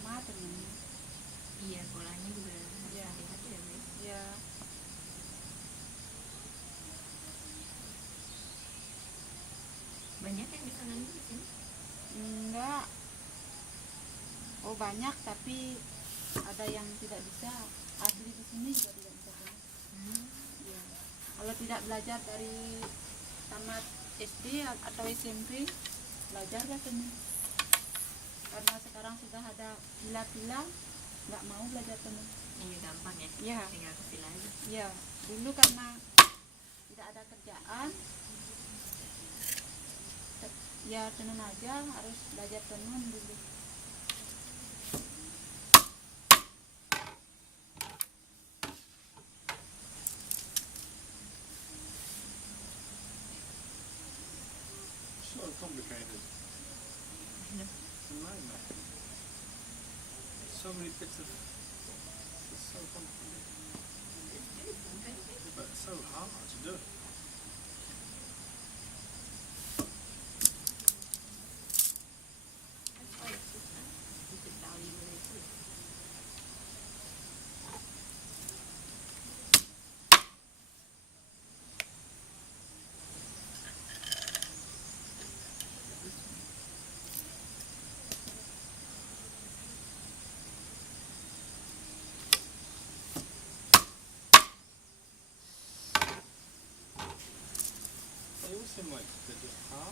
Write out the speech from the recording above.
lama temen. Iya, polanya juga Iya. hati-hati ya, Bu. Ya. Banyak yang bisa ngambil di sini? Enggak. Oh banyak, tapi ada yang tidak bisa. Asli di sini juga tidak bisa tenun. Ya. Kalau tidak belajar dari tamat SD atau SMP, belajar ya tenun. Karena sekarang sudah ada pila-pila, nggak mau belajar tenun. Iya, gampang ya. Iya. Tinggal ke villa aja. Ya, dulu karena tidak ada kerjaan, ya tenun aja, harus belajar tenun dulu. So complicated. It's a nightmare. So many bits of it's so complicated. But it's so hard to do. That's why it's so fun. You could value it too. They all seem like they're just hard.